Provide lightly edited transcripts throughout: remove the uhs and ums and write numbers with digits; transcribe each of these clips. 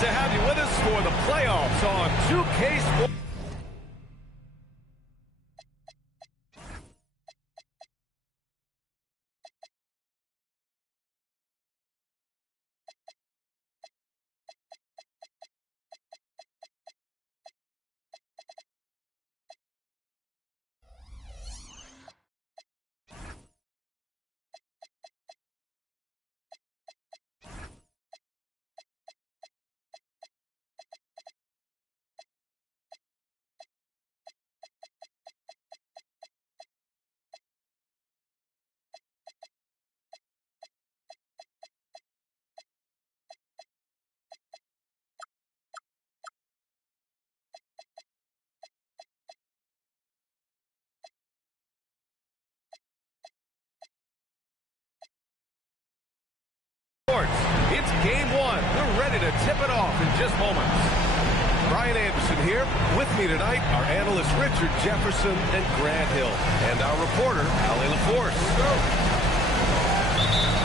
to have you with us for the playoffs on 2K Sports. It's game one. We're ready to tip it off in just moments. Brian Anderson here. With me tonight, our analysts Richard Jefferson and Grant Hill, and our reporter, Ali LaForce.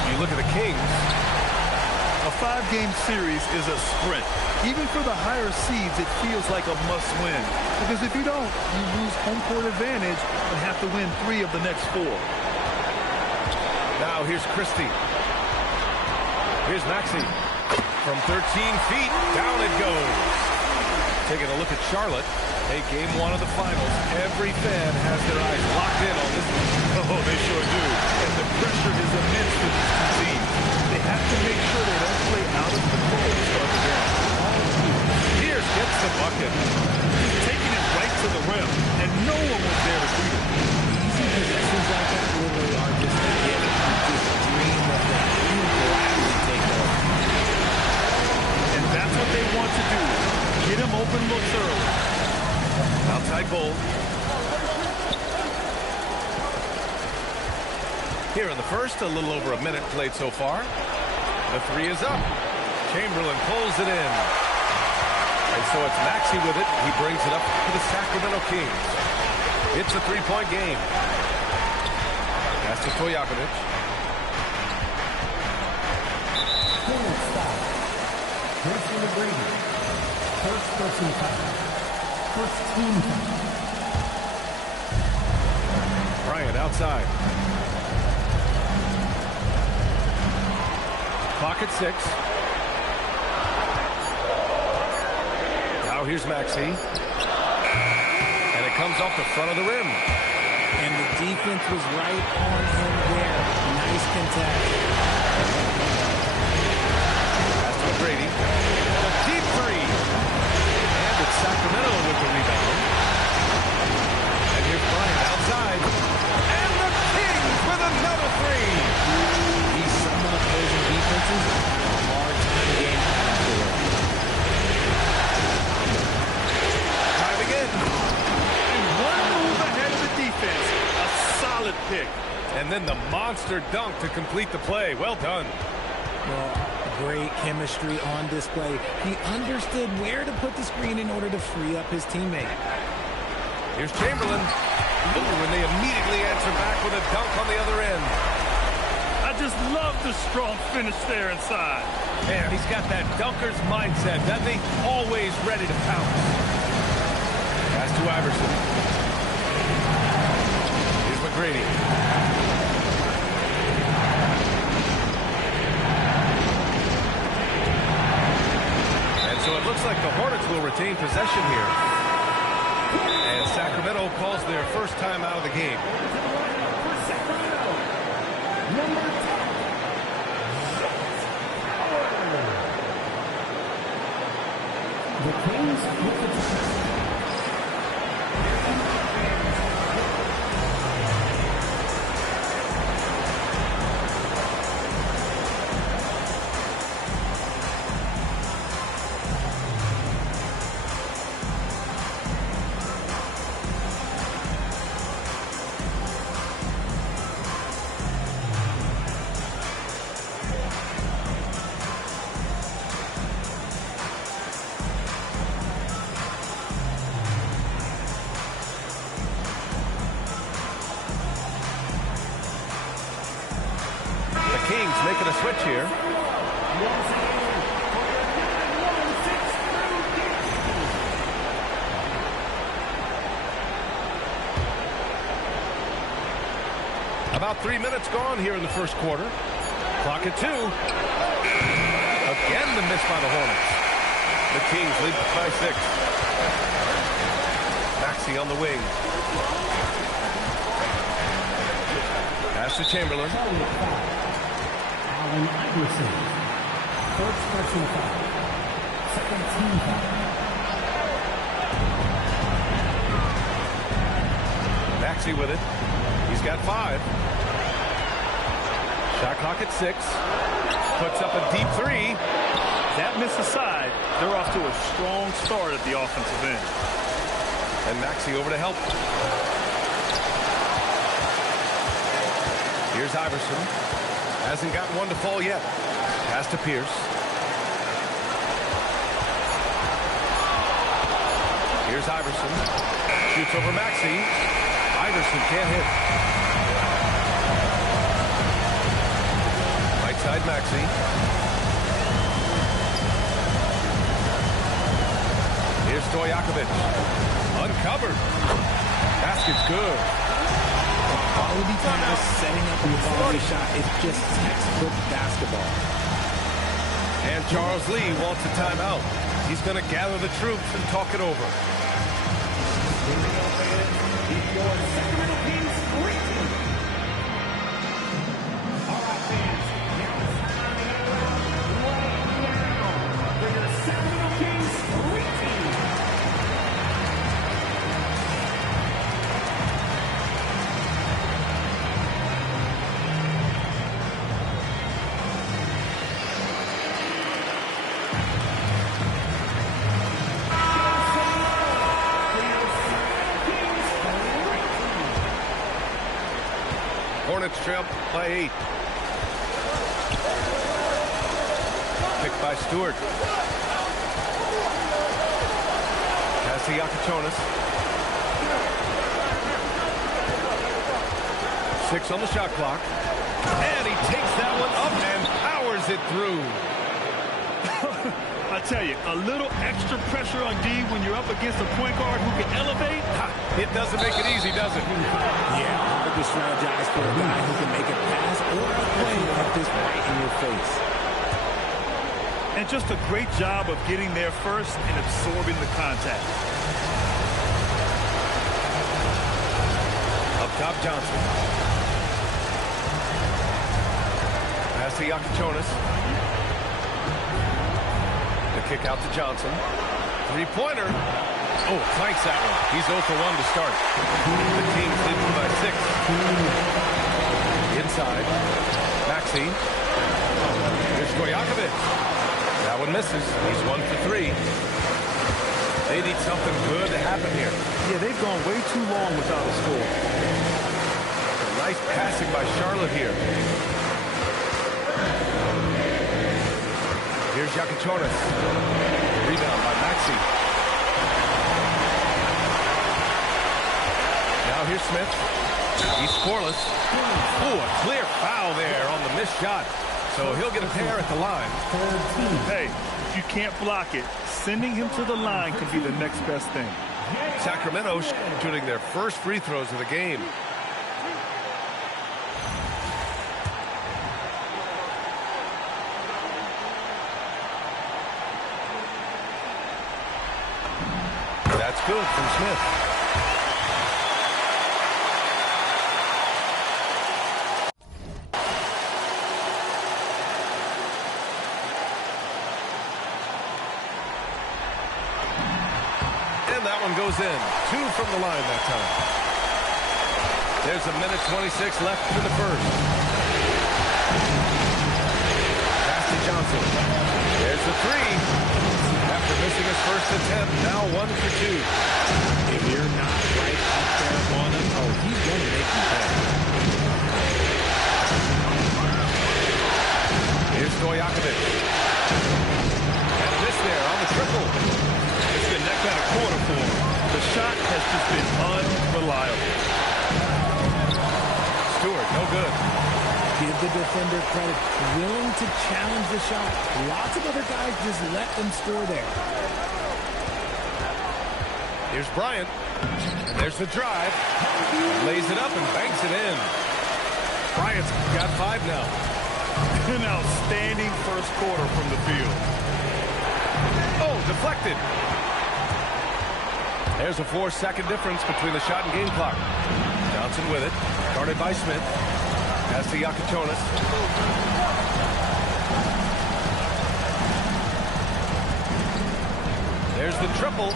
You look at the Kings. A 5-game series is a sprint. Even for the higher seeds, it feels like a must-win. Because if you don't, you lose home court advantage and have to win 3 of the next 4. Now here's Christie. Here's Maxey. From 13 feet, down it goes. Taking a look at Charlotte. Hey, game one of the finals. Every fan has their eyes locked in on this one. Oh, they sure do. And the pressure is immense for these two teams. They have to make sure they don't play out of control to start the game. Pierce gets the bucket. He's taking it right to the rim, and no one was there to beat it. Easy possessions like that literally are just a given. You just dream of that. You gladly take over. And that's what they want to do. Get him open looks early. Outside goal. Here in the first, a little over a minute played so far. The 3 is up. Chamberlain pulls it in. And so it's Maxey with it. He brings it up to the Sacramento Kings. It's a 3-point game. Pass to Stojakovic. Hornets foul. First for the Brady. First person foul. First team foul. Bryant outside. Clock at 6. Now here's Maxey. And it comes off the front of the rim. And the defense was right on him there. Nice contact. Pass to Brady. A deep 3. And it's Sacramento with the rebound. And here's Bryant outside. And the Kings with another 3. These some of the opposing defenses have a hard time game planning for it. Time again. And one move ahead of the defense. A solid pick. And then the monster dunk to complete the play. Well done. Well, great chemistry on display. He understood where to put the screen in order to free up his teammate. Here's Chamberlain. Ooh, and they immediately answer back with a dunk on the other end. I just love the strong finish there inside. Man, he's got that dunker's mindset, doesn't he? Always ready to pounce. Pass to Iverson. Here's McGrady. And so it looks like the Hornets will retain possession here. And Sacramento calls their first time out of the game. The Kings with the Kings making a switch here. About 3 minutes gone here in the first quarter. Clock at 2. Again, the miss by the Hornets. The Kings lead by 6. Maxey on the wing. Pass to Chamberlain. First personal foul. Second team foul. Maxey with it. He's got 5. Shot clock at 6. Puts up a deep 3. That miss aside, they're off to a strong start at the offensive end. And Maxey over to help. Here's Iverson. Hasn't gotten one to fall yet. Pass to Pierce. Here's Iverson. Shoots over Maxey. Iverson can't hit. Right side Maxey. Here's Stojakovic. Uncovered. Basket's good. Quality time setting up a quality shot. It's just textbook basketball. And Charles Lee wants a timeout. He's going to gather the troops and talk it over. Sacramento Kings greeting. All right, fans. Now it's time right now for your Sacramento Kings greeting. Hornets trail by 8. Picked by Stewart. Pass to Yakachonis. 6 on the shot clock. And he takes that one up and powers it through. I tell you, a little extra pressure on D when you're up against a point guard who can elevate. It doesn't make it easy, does it? Yeah, hard to strategize for a guy who can make a pass or a play like this right in your face. And just a great job of getting there first and absorbing the contact. Up top, Johnson. Pass to Yakachonis. The kick out to Johnson. Three-pointer. Oh, clanks that one. He's 0 for 1 to start. The Kings lead by 6. Inside. Maxey. Here's Stojakovic. That one misses. He's 1 for 3. They need something good to happen here. Yeah, they've gone way too long without a score. Nice passing by Charlotte here. Here's Yakachonis. Rebound by Maxey. Now here's Smith. He's scoreless. Ooh, a clear foul there on the missed shot. So he'll get a pair at the line. Hey, if you can't block it, sending him to the line could be the next best thing. Sacramento shooting their first free throws of the game. That's good from Smith. And that one goes in. 2 from the line that time. There's a minute 26 left in the first. Pass to Johnson. There's the 3. After missing his first attempt, now 1 for 2. If you're not right up there on him, oh, he's going to make you pay. Here's Stojakovic. And a miss there on the triple. It's the neck out of corner for him. The shot has just been unreliable. Stewart, no good. Give the defender credit, willing to challenge the shot. Lots of other guys just let them score there. Here's Bryant. And there's the drive. Lays it up and banks it in. Bryant's got 5 now. An outstanding first quarter from the field. Oh, deflected. There's a 4-second difference between the shot and game clock. Johnson with it. Guarded by Smith. Pass to Yakatonis. There's the triple.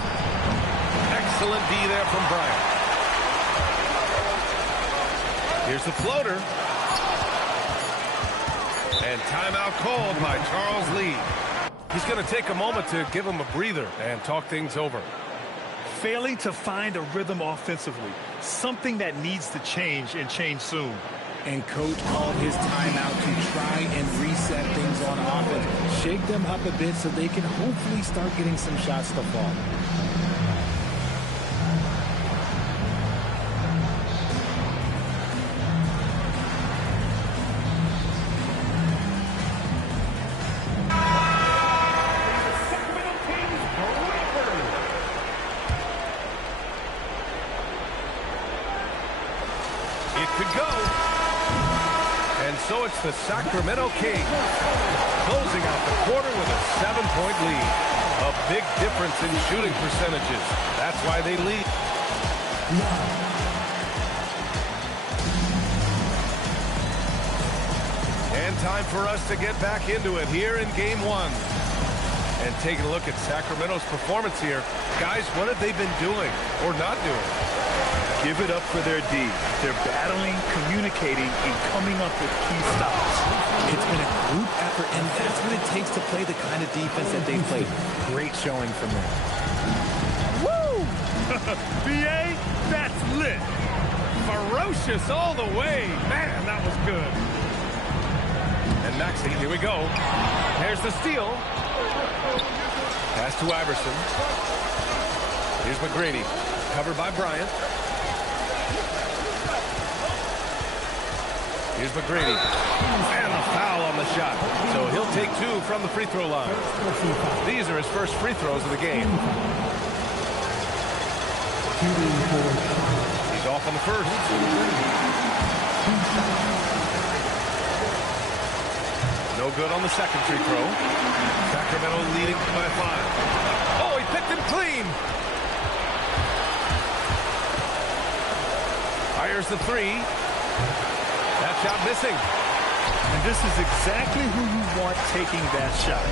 Excellent D there from Bryant. Here's the floater. And timeout called by Charles Lee. He's going to take a moment to give him a breather and talk things over. Failing to find a rhythm offensively. Something that needs to change and change soon. And coach called his timeout to try and reset things on offense. Shake them up a bit so they can hopefully start getting some shots to fall. It could go. And so it's the Sacramento Kings closing out the quarter with a 7-point lead. A big difference in shooting percentages. That's why they lead. And time for us to get back into it here in Game 1. And taking a look at Sacramento's performance here. Guys, what have they been doing or not doing? Give it up for their D. They're battling, communicating, and coming up with key stops. It's been a group effort, and that's what it takes to play the kind of defense that they played. Great showing from them. Woo! BA, that's lit. Ferocious all the way. Man, that was good. And Maxey, here we go. There's the steal. Pass to Iverson. Here's McGrady. Covered by Bryant. Here's McGrady. And a foul on the shot. So he'll take 2 from the free throw line. These are his first free throws of the game. He's off on the first. No good on the second free throw. Sacramento leading by 5. Oh, he picked him clean. Fires the 3. That shot missing. And this is exactly who you want taking that shot.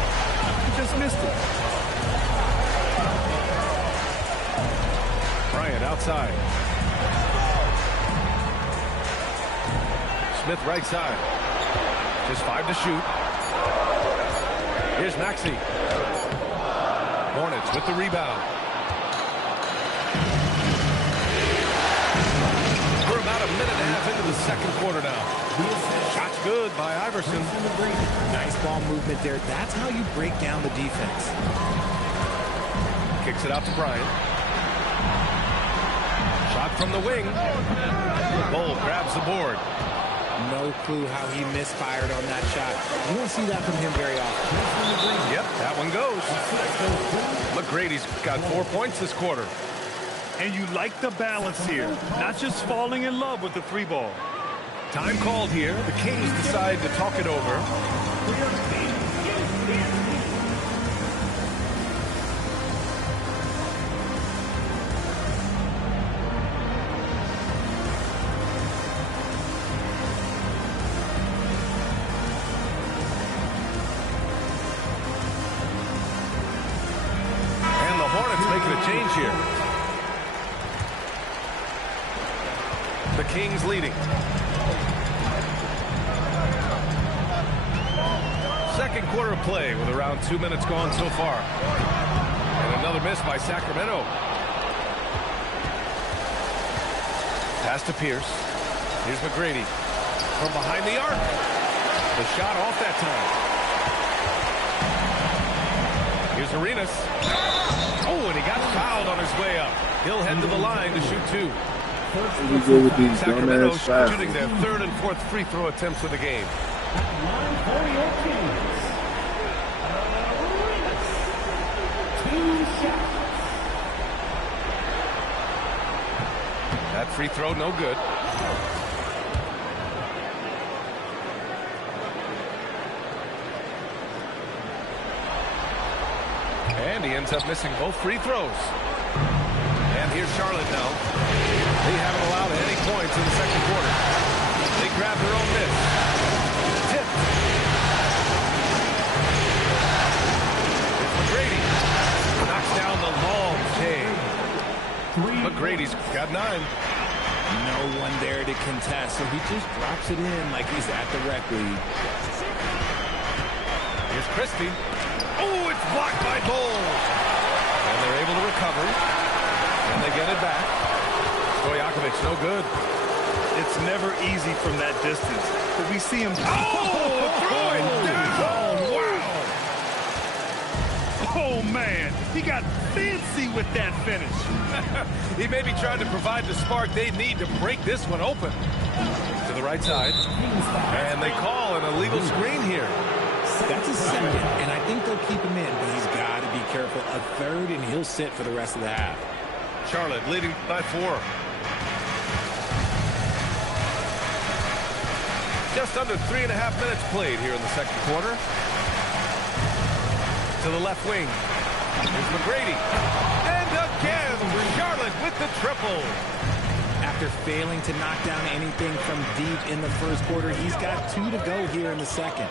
He just missed it. Bryant outside. Smith right side. Just 5 to shoot. Here's Maxey. Hornets with the rebound. We're about a minute and a half into the second quarter now. Shot's good by Iverson. Nice ball movement there. That's how you break down the defense. Kicks it out to Bryant. Shot from the wing. Bull grabs the board. No clue how he misfired on that shot. You don't see that from him very often. Yep, that one goes. McGrady's got 4 points this quarter. And you like the balance here. Not just falling in love with the 3 ball. Time called here. The Kings decide to talk it over. And the Hornets making a change here. The Kings leading. Second quarter of play with around 2 minutes gone so far. And another miss by Sacramento. Pass to Pierce. Here's McGrady. From behind the arc. The shot off that time. Here's Arenas. Oh, and he got fouled on his way up. He'll head to the line to shoot 2. We go with these Sacramento dumbass fouls. shooting their 3rd and 4th free throw attempts of the game. That free throw, no good. And he ends up missing both free throws. And here's Charlotte now. They haven't allowed any points in the second quarter. They grab their own miss. Tip. It's McGrady. Knocks down the long K. McGrady's got 9. No one there to contest, so he just drops it in like he's at the rec league. Here's Christie. Oh, it's blocked by Bowles. And they're able to recover. And they get it back. Stojakovic, no good. It's never easy from that distance, but we see him. Oh, throw it down. Wow. Oh, man. He got fancy with that finish. He may be trying to provide the spark they need to break this one open. To the right side. And they call an illegal screen here. That's a second, and I think they'll keep him in, but he's got to be careful. A third, and he'll sit for the rest of the half. Charlotte leading by 4. Just under 3.5 minutes played here in the second quarter. To the left wing. Here's McGrady. And again, Charlotte with the triple. After failing to knock down anything from deep in the first quarter, he's got 2 to go here in the second.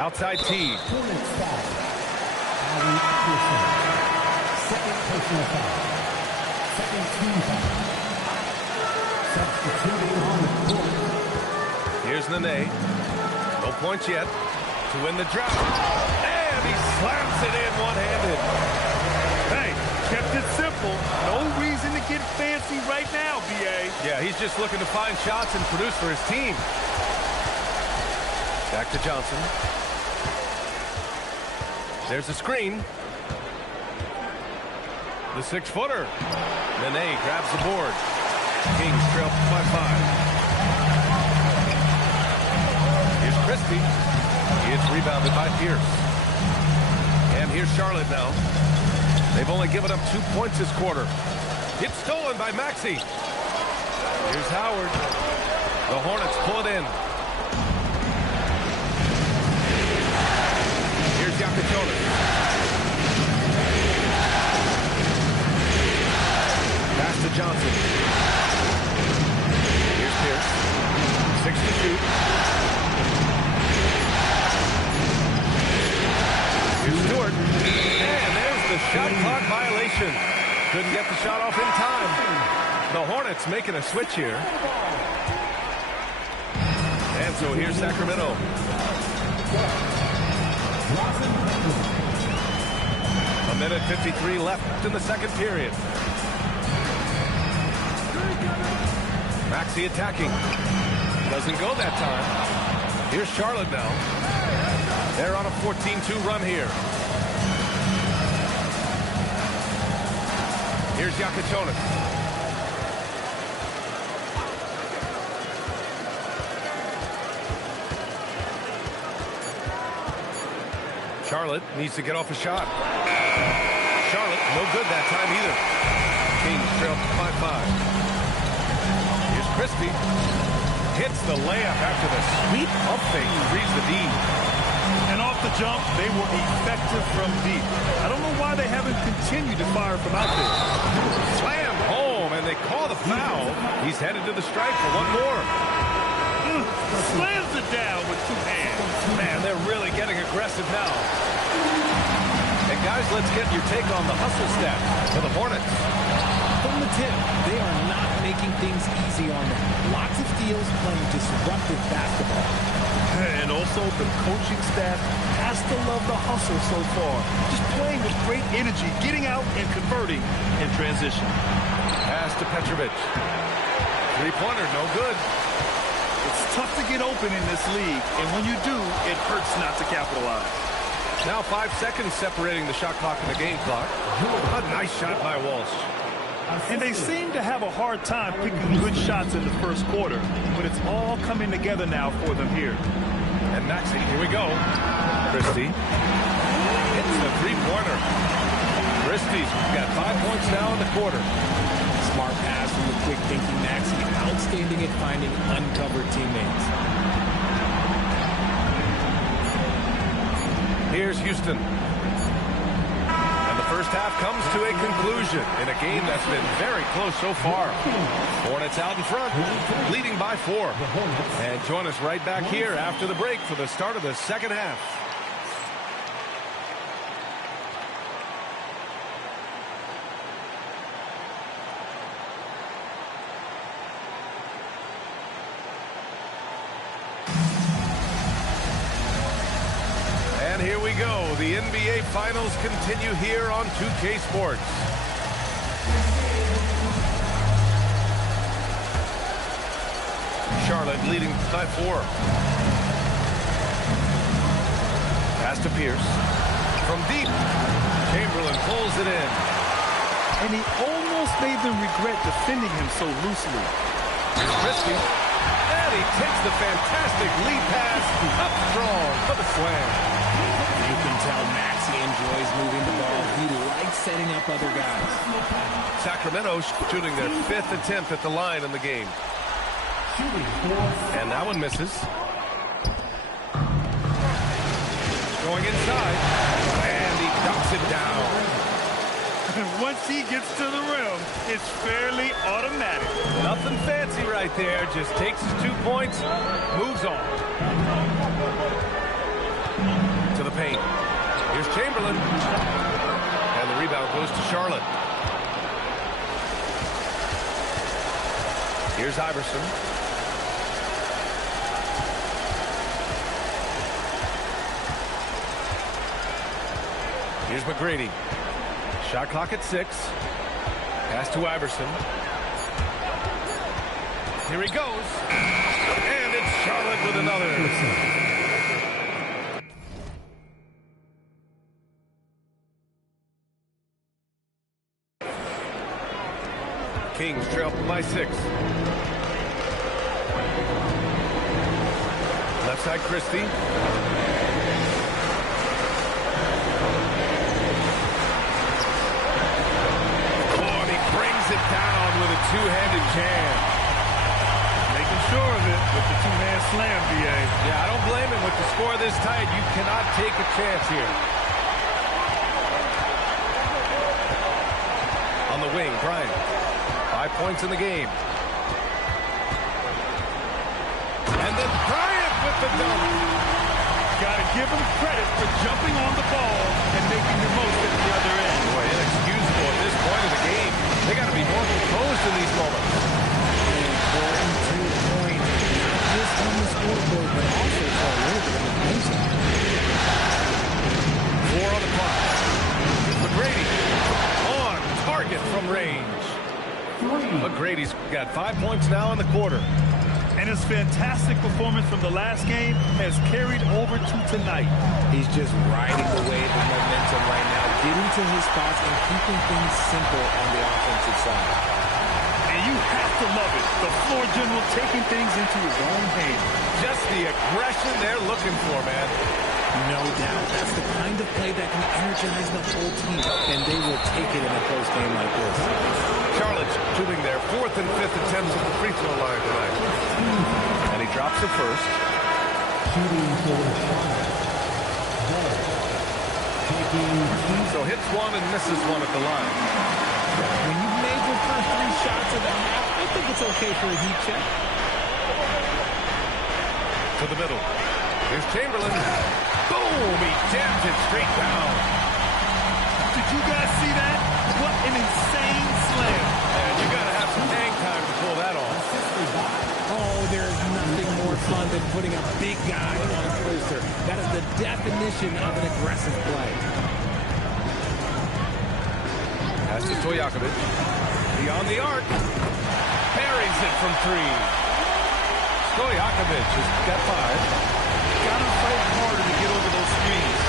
Outside tee. Hornets foul. Second personal foul. Second team foul. Substituting on the court. Here's Nene. No points yet to win the drop. And he slams it in one-handed. Hey, kept it simple. No reason to get fancy right now, B.A. Yeah, he's just looking to find shots and produce for his team. Back to Johnson. There's a screen. The 6-footer. Nene grabs the board. Kings trail by 5. Here's Christie. It's rebounded by Pierce. And here's Charlotte now. They've only given up 2 points this quarter. It's stolen by Maxey. Here's Howard. The Hornets pull it in. Here's Yakachona. Pass to Johnson. Here's Pierce. 6 to shoot. Here's Stewart. And there's the shot clock violation. Couldn't get the shot off in time. The Hornets making a switch here. And so here's Sacramento. A minute 53 left in the second period. Maxey attacking. Doesn't go that time. Here's Charlotte now. They're on a 14-2 run here. Here's Yakachona. Charlotte needs to get off a shot. Charlotte, no good that time either. Kings trail by 5. Here's Christie. Hits the layup after the sweet pump fake to freeze the D. And off the jump, they were effective from deep. I don't know why they haven't continued to fire from out there. Slam home, and they call the foul. He's headed to the stripe for one more. Slams it down with 2 hands. Man, they're really getting aggressive now. And guys, let's get your take on the hustle stat for the Hornets. From the tip, they are not making things easy on them. Lots of steals, playing disruptive basketball. And also, the coaching staff has to love the hustle so far. Just playing with great energy, getting out and converting in transition. Pass to Petrovic. Three-pointer, no good. It's tough to get open in this league, and when you do, it hurts not to capitalize. Now 5 seconds separating the shot clock and the game clock. A nice shot by Walsh. And they seem to have a hard time picking good shots in the first quarter, but it's all coming together now for them here. And Maxey, here we go. Christie hits the three-pointer. Christie's got 5 points now in the quarter. Smart pass from the quick-thinking Maxey. Outstanding at finding uncovered teammates. Here's Houston. And the first half comes to a conclusion in a game that's been very close so far. Hornets out in front, leading by 4. And join us right back here after the break for the start of the second half. Here we go. The NBA Finals continue here on 2K Sports. Charlotte leading by 4. Pass to Pierce. From deep, Chamberlain pulls it in. And he almost made them regret defending him so loosely. Christie. And he takes the fantastic lead pass up strong for the slam. You can tell Maxey enjoys moving the ball. He likes setting up other guys. Sacramento shooting their 5th attempt at the line in the game. And that one misses. Going inside. And he dumps it down. Once he gets to the rim, it's fairly automatic. Nothing fancy right there. Just takes his 2 points, moves on. To the paint. Here's Chamberlain. And the rebound goes to Charlotte. Here's Iverson. Here's McGrady. Shot clock at 6. Pass to Iverson. Here he goes. And it's Charlotte with another. Kings trail by 6. Left side, Christie. It down with a two-handed jam. Making sure of it with the two-hand slam, BA. Yeah, I don't blame him. With the score this tight, you cannot take a chance here. On the wing, Bryant. 5 points in the game. And then Bryant with the dunk. Got to give him credit for jumping on the ball and making the most at the other end. Boy, inexcusable at this point of the game. They got to be more composed in these moments. Important 2 points, not just on the scoreboard, but also for a little bit of the music. 4 on the clock. McGrady on target from range. McGrady's got 5 points now in the quarter. And his fantastic performance from the last game has carried over to tonight. He's just riding the wave of momentum right now, getting to his spots and keeping things simple on the offensive side. And you have to love it. The floor general taking things into his own hands. Just the aggression they're looking for, man. No doubt. That's the kind of play that can energize the whole team, and they will take it in a close game like this. Charlotte's shooting their 4th and 5th attempts at the free throw line tonight. And he drops it first. So hits one and misses one at the line. When you've made your first 3 shots of the half, I think it's okay for a heat check. To the middle. Here's Chamberlain. Boom! He jams it straight down. Did you guys see that? What an insane slam. And you got to have some hang time to pull that off. Oh, there's nothing more fun than putting a big guy on a poster. That is the definition of an aggressive play. Pass to Stojakovic. Beyond the arc. Parries it from 3. Stojakovic has got 5. Got to fight harder to get over those screens.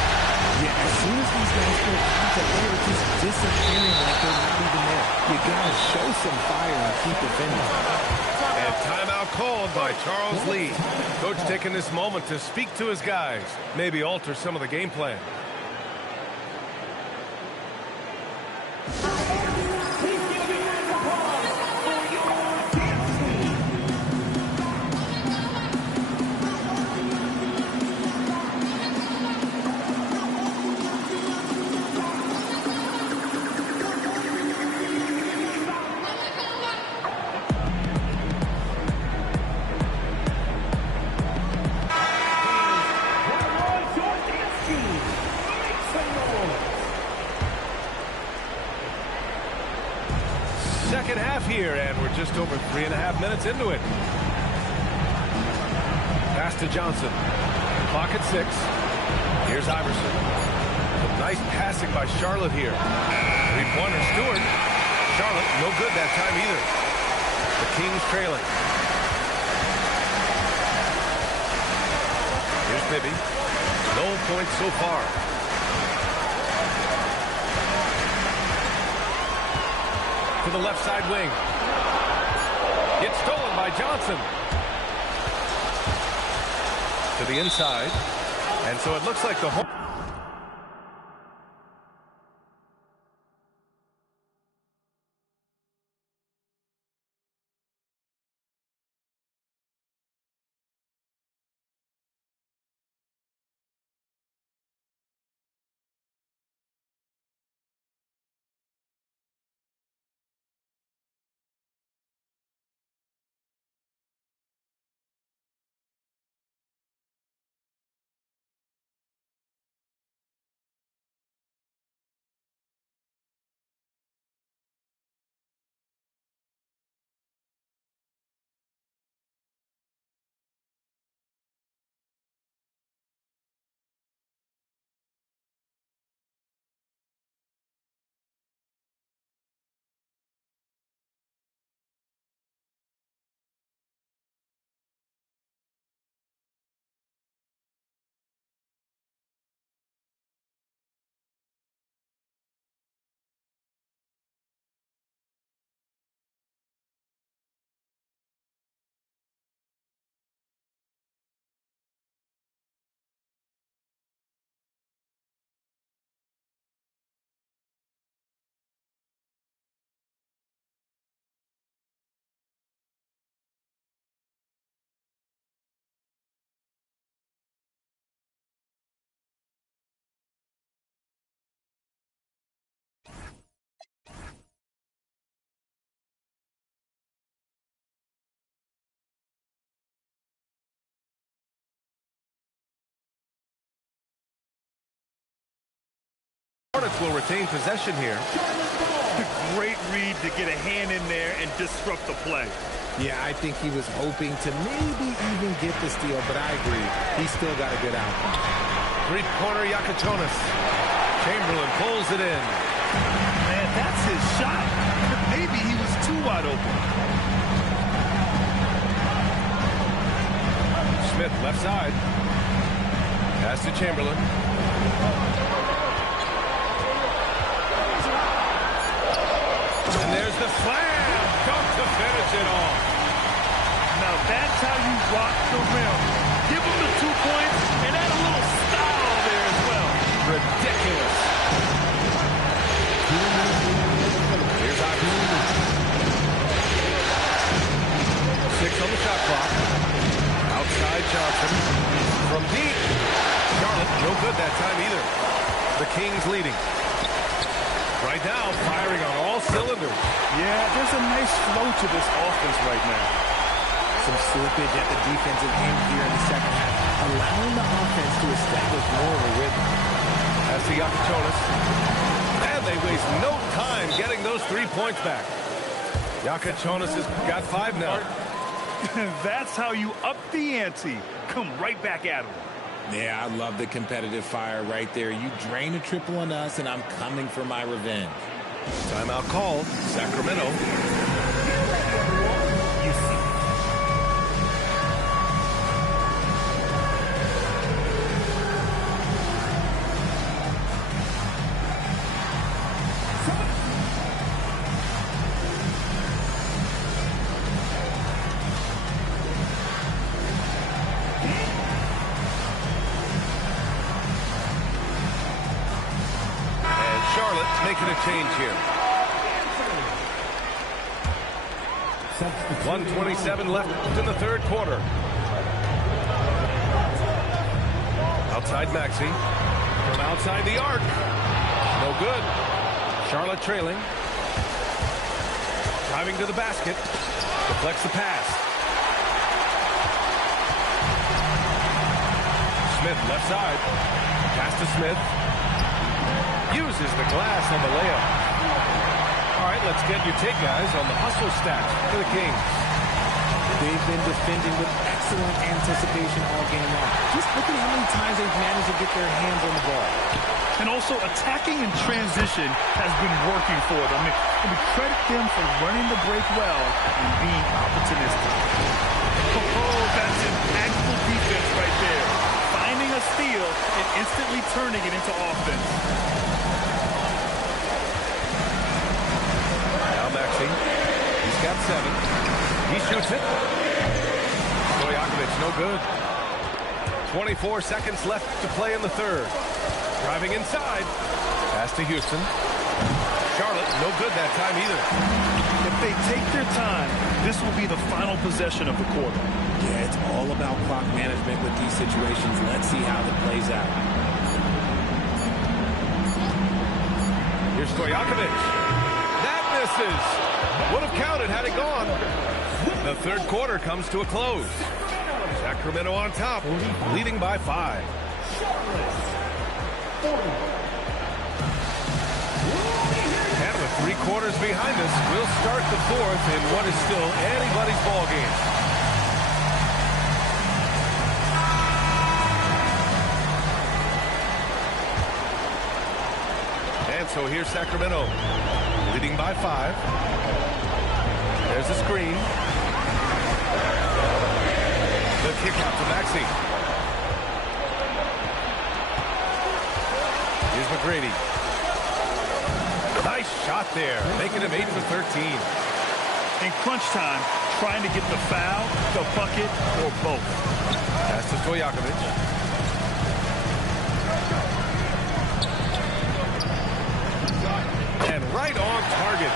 Yeah, as soon as these guys feel contact, they're just disappearing like they're not even there. You got to show some fire and keep defending. And timeout called by Charles Lee. Coach taking this moment to speak to his guys. Maybe alter some of the game plan. just over 3.5 minutes into it. Pass to Johnson. Clock at 6. Here's Iverson. Some nice passing by Charlotte here. Three-pointer Stewart. Charlotte, no good that time either. The Kings trailing. Here's Bibby. No points so far. To the left side wing. It's stolen by Johnson. To the inside. And so it looks like the home. Hornets will retain possession here. Great read to get a hand in there and disrupt the play. Yeah, I think he was hoping to maybe even get the steal, but I agree. He still got a good outcome. Three-pointer Yakatonis. Chamberlain pulls it in. Man, that's his shot. Maybe he was too wide open. Smith left side. Pass to Chamberlain. And there's the slam. Dunk to finish it off. Now that's how you rock the rim. Give him the 2 points and add a little style there as well. Ridiculous. Here's Iverson. 6 on the shot clock. Outside Johnson. From deep. Charlotte, no good that time either. The Kings leading. Right now, firing on all cylinders. Yeah, there's a nice flow to this offense right now. Some slippage at the defensive end here in the second half, allowing the offense to establish more of a rhythm. As to Yakatonis. And they waste no time getting those 3 points back. Yakatonis has got 5 now. That's how you up the ante. Come right back at him. Yeah, I love the competitive fire right there. You drain a triple on us, and I'm coming for my revenge. Timeout called. Sacramento. Making a change here. 1:27 left in the third quarter. Outside Maxey. From outside the arc. No good. Charlotte trailing. Driving to the basket. Deflects the pass. Smith left side. Pass to Smith. Uses the glass on the layup. All right, let's get your take, guys, on the hustle stats for the Kings. They've been defending with excellent anticipation all game long. Just look at how many times they've managed to get their hands on the ball. And also, attacking in transition has been working for them. I mean, we credit them for running the break well and being opportunistic. Oh, that's impactful defense right there. Finding a steal and instantly turning it into offense. Now Maxey. He's got 7. He shoots it. Stojakovic, no good. 24 seconds left to play in the third. Driving inside. Pass to Houston. Charlotte, no good that time either. If they take their time, this will be the final possession of the quarter. Yeah, it's all about clock management with these situations. Let's see how it plays out. Here's Stojakovic. That misses. Would have counted had it gone. The third quarter comes to a close. Sacramento on top, leading by 5. And with 3 quarters behind us, we'll start the fourth in what is still anybody's ball game. And so here's Sacramento, leading by 5. There's a screen. The kick out to Maxey. Here's McGrady. Nice shot there, making him 8 for 13. In crunch time, trying to get the foul, the bucket, or both. Pass to Stojakovic. And right on target.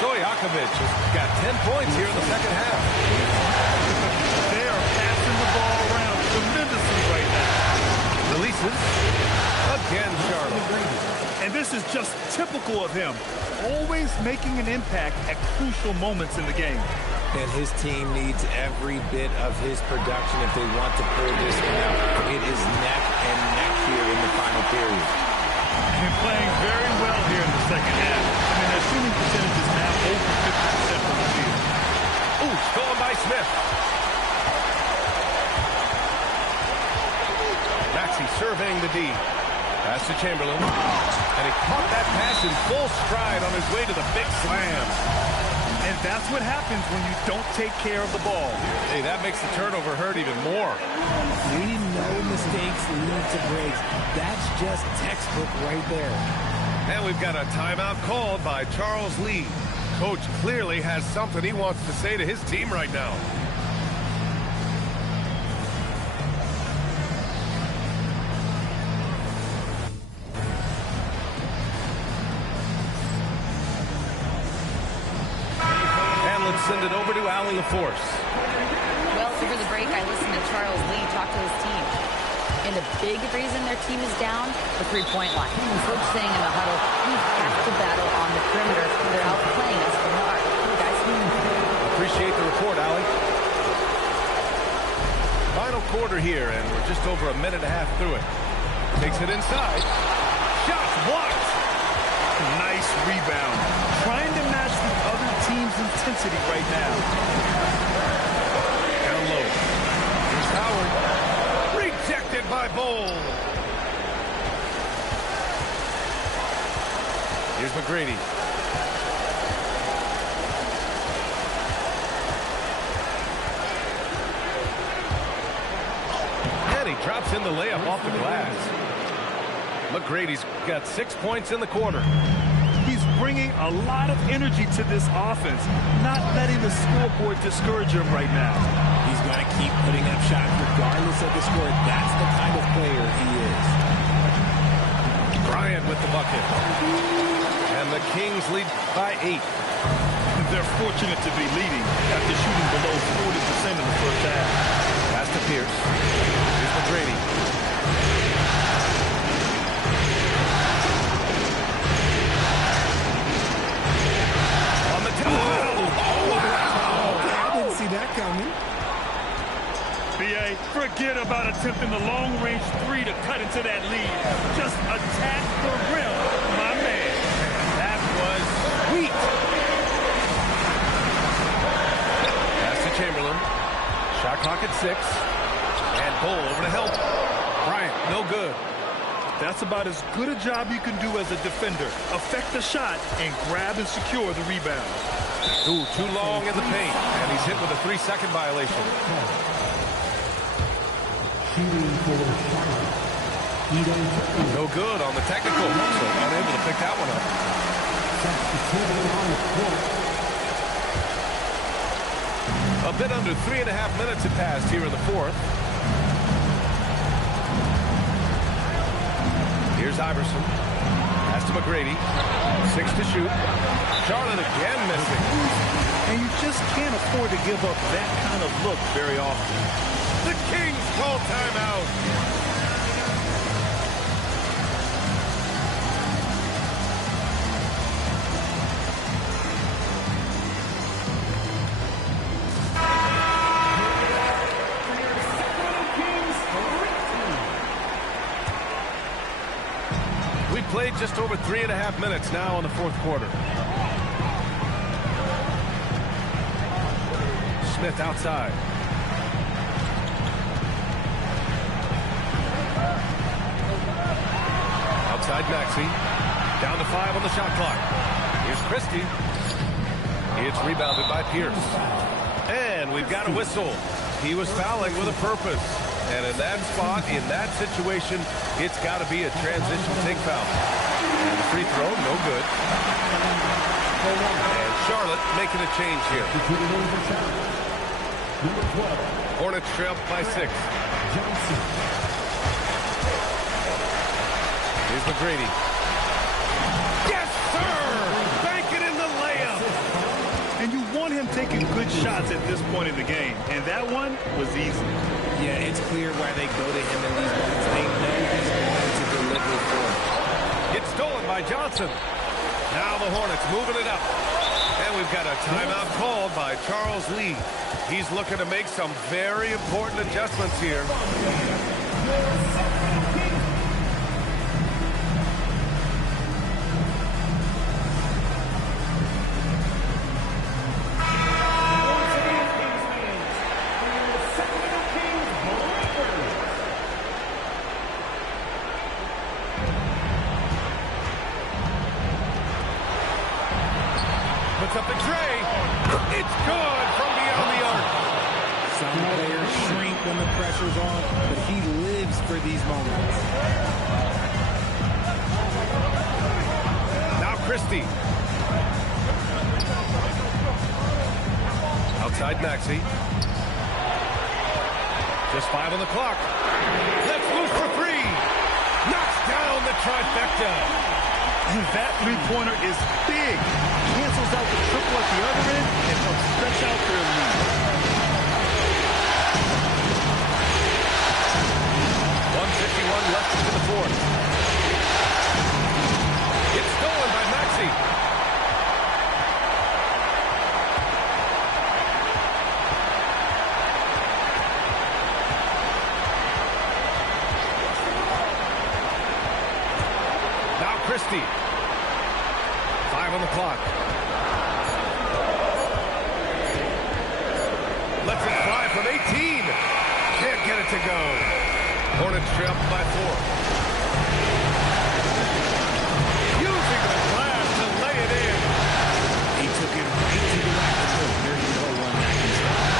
Stojakovic has got 10 points here in the second half. They are passing the ball around tremendously right now. Releases. Again, Charlotte. And this is just typical of him. Always making an impact at crucial moments in the game. And his team needs every bit of his production if they want to pull this one out. It is neck and neck here in the final period. And playing very well here in the second half. I mean, their shooting percentage is now over 50% from the field. Ooh, stolen by Smith. Maxey surveying the D. Pass to Chamberlain. And he caught that pass in full stride on his way to the big slam. And that's what happens when you don't take care of the ball. Hey, that makes the turnover hurt even more. We know mistakes lead to breaks. That's just textbook right there. And we've got a timeout called by Charles Lee. Coach clearly has something he wants to say to his team right now. Send it over to Allie LaForce. Well, over the break, I listened to Charles Lee talk to his team. And the big reason their team is down, the three-point line. Coach saying in the huddle, we have to battle on the perimeter. They're outplaying us from the arc. Hey, guys. Appreciate the report, Allie. Final quarter here, and we're just over a minute and a half through it. Takes it inside. Shot blocked. Nice rebound. Trying to match the other team's intensity right now. Down low. Here's Howard. Rejected by Bowl. Here's McGrady. And he drops in the layup off the glass. McGrady's got 6 points in the quarter. He's bringing a lot of energy to this offense, not letting the scoreboard discourage him right now. He's going to keep putting up shots regardless of the score. That's the kind of player he is. Bryant with the bucket. And the Kings lead by 8. They're fortunate to be leading after shooting below 40% in the first half. Pass to Pierce. Here's McGrady. That coming. B.A., forget about attempting the long-range 3 to cut into that lead. Just attack the rim, my man. That was sweet. Shot clock at 6. And Bull over to help. Bryant, no good. That's about as good a job you can do as a defender. Affect the shot and grab and secure the rebound. Ooh, too long in the paint. And he's hit with a 3-second violation. Shooting for Charlotte. No good on the technical. So unable to pick that one up. Substituting on the court. A bit under 3.5 minutes had passed here in the fourth. Here's Iverson. Pass to McGrady. 6 to shoot. Charlotte again missing. And you just can't afford to give up that kind of look very often. The Kings call timeout. We played just over 3.5 minutes now in the fourth quarter. Smith outside. Outside Maxey. Down to 5 on the shot clock. Here's Christie. It's rebounded by Pierce. And we've got a whistle. He was fouling with a purpose. And in that spot, in that situation, it's got to be a transition take foul. And the free throw, no good. And Charlotte making a change here. Hornets trail by 6. Here's McGrady. Yes, sir! Bank it in the layup! And you want him taking good shots at this point in the game. And that one was easy. Yeah, it's clear why they go to him in these moments. They know he's going to deliver for them. It's stolen by Johnson. Now the Hornets moving it up. And we've got a timeout called by Charles Lee. He's looking to make some very important adjustments here. Puts up the tray. It's good from beyond the arc. Some players shrink when the pressure's on, but he lives for these moments. Now Christie. Outside Maxey. Just 5 on the clock. Let's loose for 3. Knocks down the trifecta. And that three-pointer is big. Cancels out the triple at the other end and helps stretch out their lead. 1:51 left into the fourth. It's stolen by Maxey. Now Christie. 5 on the clock. Lets it fly from 18. Can't get it to go. Hornets trail by 4. Using the glass to lay it in. He took it right to the rack. There's no one that can stop.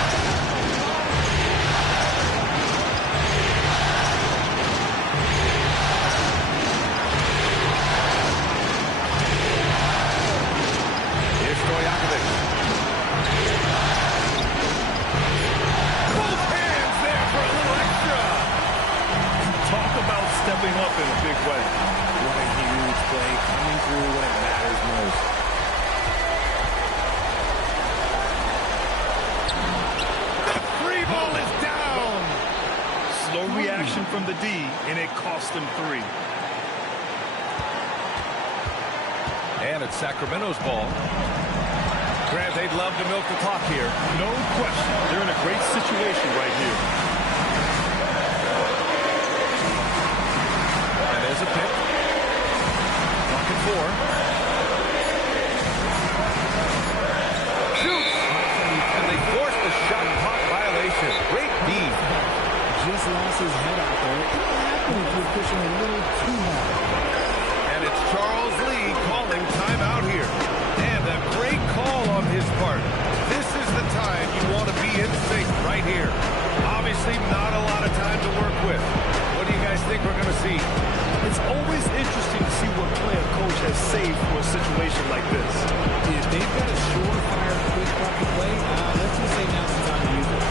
Here's Stojakovic. Both hands there for a little extra. Talk about stepping up in a big way. What a huge play, coming through when it matters most. The free ball is down. Slow reaction from the D, and it cost them 3. And it's Sacramento's ball. Grant, they'd love to milk the clock here. No question. They're in a great situation right here. And there's a pick. Clock at 4. Shoots! And they force the shot clock violation. with. What do you guys think we're going to see? It's always interesting to see what play a coach has saved for a situation like this. If they've got a surefire, quick bucket play, let's just say now's the time to use it.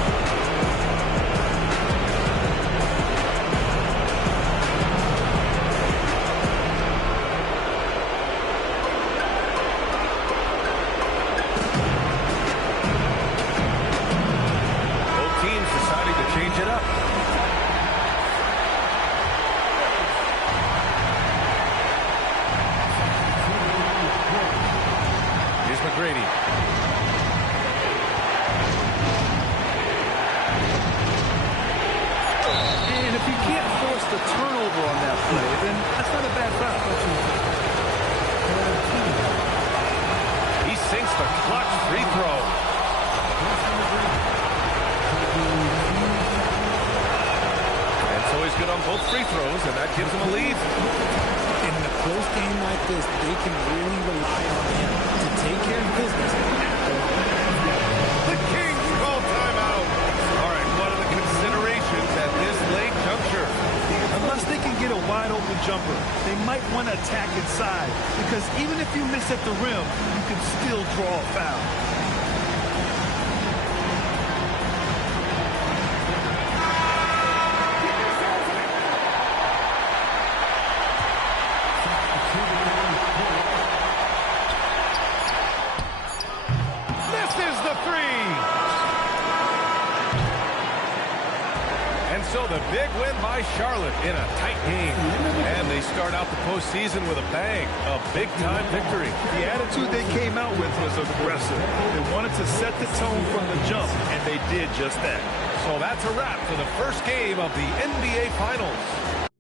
Both teams deciding to change it up. McGrady. And if you can't force the turnover on that play, then that's not a bad foul. He sinks the clutch free throw. And so he's good on both free throws, and that gives him a lead. In a close game like this, they can really rely on him to take care of business. The Kings call timeout. All right, what are the considerations at this late juncture? Unless they can get a wide-open jumper, they might want to attack inside, because even if you miss at the rim, you can still draw a foul. So the big win by Charlotte in a tight game. And they start out the postseason with a bang, a big-time victory. The attitude they came out with was aggressive. They wanted to set the tone from the jump, and they did just that. So that's a wrap for the first game of the NBA Finals.